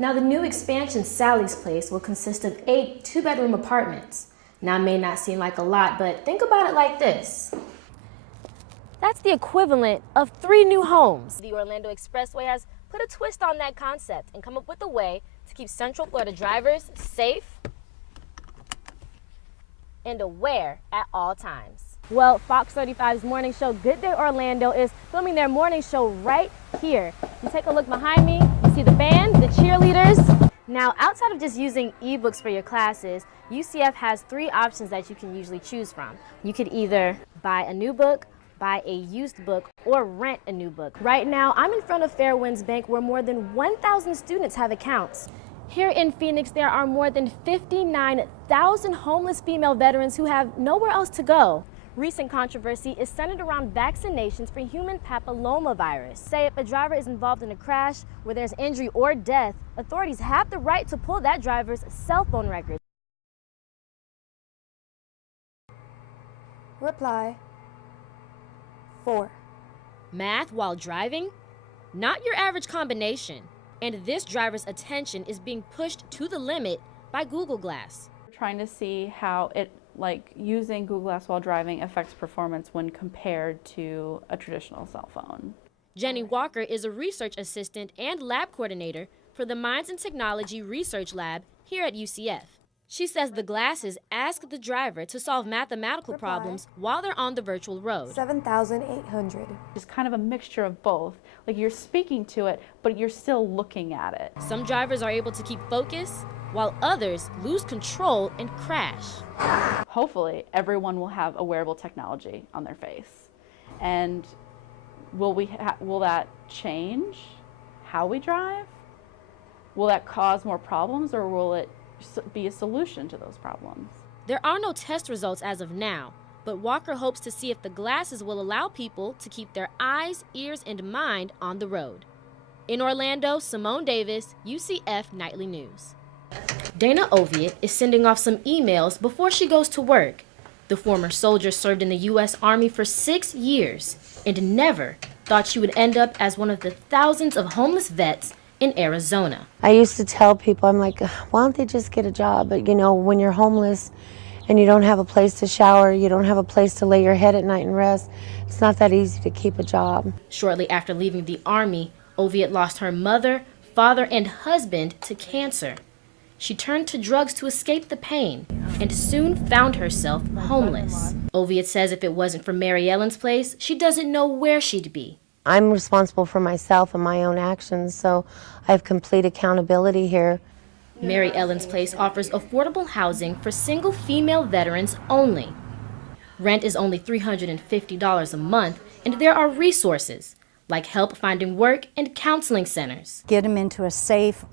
Now the new expansion, Sally's Place, will consist of 8 two-bedroom apartments. Now it may not seem like a lot, but think about it like this. That's the equivalent of 3 new homes. The Orlando Expressway has put a twist on that concept and come up with a way to keep Central Florida drivers safe and aware at all times. Well, Fox 35's morning show, Good Day Orlando, is filming their morning show right here. You take a look behind me, you see the band, the cheerleaders. Now, outside of just using ebooks for your classes, UCF has 3 options that you can usually choose from. You could either buy a new book, buy a used book, or rent a new book. Right now, I'm in front of Fairwinds Bank where more than 1,000 students have accounts. Here in Phoenix, there are more than 59,000 homeless female veterans who have nowhere else to go. Recent controversy is centered around vaccinations for human papillomavirus. Say if a driver is involved in a crash where there's injury or death, authorities have the right to pull that driver's cell phone records. Reply 4. Math while driving? Not your average combination. And this driver's attention is being pushed to the limit by Google Glass. We're trying to see how using Google Glass while driving affects performance when compared to a traditional cell phone. Jenny Walker is a research assistant and lab coordinator for the Minds and Technology Research Lab here at UCF. She says the glasses ask the driver to solve mathematical problems while they're on the virtual road. 7,800. It's kind of a mixture of both. Like you're speaking to it, but you're still looking at it. Some drivers are able to keep focus, while others lose control and crash. Hopefully, everyone will have a wearable technology on their face. And will that change how we drive? Will that cause more problems, or will it be a solution to those problems? There are no test results as of now, but Walker hopes to see if the glasses will allow people to keep their eyes, ears, and mind on the road. In Orlando, Symone Davis, UCF Nightly News. Dana Oviatt is sending off some emails before she goes to work. The former soldier served in the U.S. Army for 6 years and never thought she would end up as one of the thousands of homeless vets in Arizona. I used to tell people, I'm like, why don't they just get a job? But you know, when you're homeless and you don't have a place to shower, you don't have a place to lay your head at night and rest, it's not that easy to keep a job. Shortly after leaving the Army, Oviatt lost her mother, father, and husband to cancer. She turned to drugs to escape the pain and soon found herself homeless. Oviatt says if it wasn't for Mary Ellen's Place, she doesn't know where she'd be. I'm responsible for myself and my own actions, so I have complete accountability here. Mary Ellen's Place offers affordable housing for single female veterans only. Rent is only $350 a month, and there are resources like help finding work and counseling centers. Get them into a safe,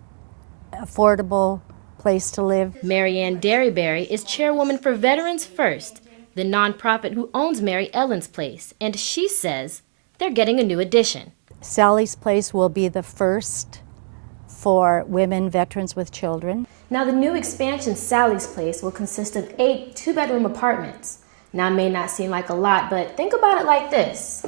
affordable place to live. Mary Ann Derryberry is chairwoman for Veterans First, the nonprofit who owns Mary Ellen's Place, and she says they're getting a new addition. Sally's Place will be the first for women veterans with children. Now the new expansion, Sally's Place, will consist of 8 two-bedroom apartments. Now it may not seem like a lot, but think about it like this.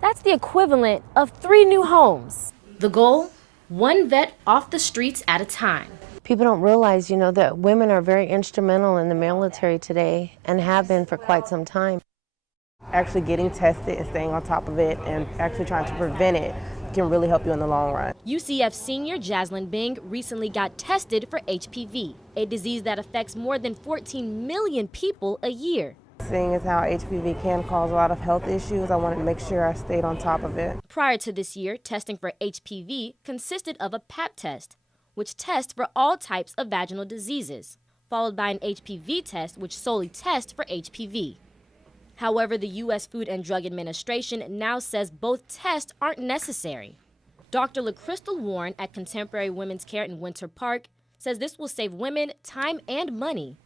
That's the equivalent of 3 new homes. The goal? 1 vet off the streets at a time. People don't realize, you know, that women are very instrumental in the military today and have been for quite some time. Actually getting tested and staying on top of it and actually trying to prevent it can really help you in the long run. UCF senior Jaslyn Bing recently got tested for HPV, a disease that affects more than 14 million people a year. Seeing as how HPV can cause a lot of health issues, I wanted to make sure I stayed on top of it. Prior to this year, testing for HPV consisted of a Pap test, which tests for all types of vaginal diseases, followed by an HPV test, which solely tests for HPV. However, the U.S. Food and Drug Administration now says both tests aren't necessary. Dr. LaCrystal Warren at Contemporary Women's Care in Winter Park says this will save women time and money.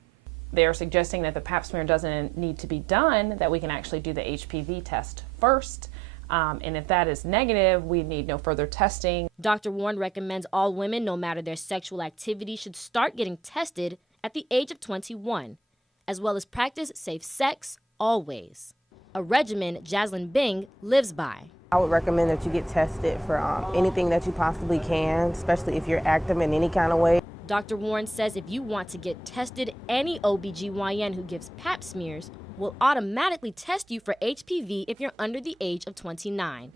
They are suggesting that the Pap smear doesn't need to be done, that we can actually do the HPV test first. And if that is negative, we need no further testing. Dr. Warren recommends all women, no matter their sexual activity, should start getting tested at the age of 21, as well as practice safe sex always. a regimen Jaslyn Bing lives by. I would recommend that you get tested for anything that you possibly can, especially if you're active in any kind of way. Dr. Warren says if you want to get tested, any OBGYN who gives pap smears will automatically test you for HPV if you're under the age of 29.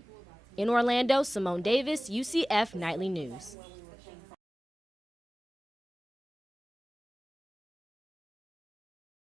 In Orlando, Symone Davis, UCF Nightly News.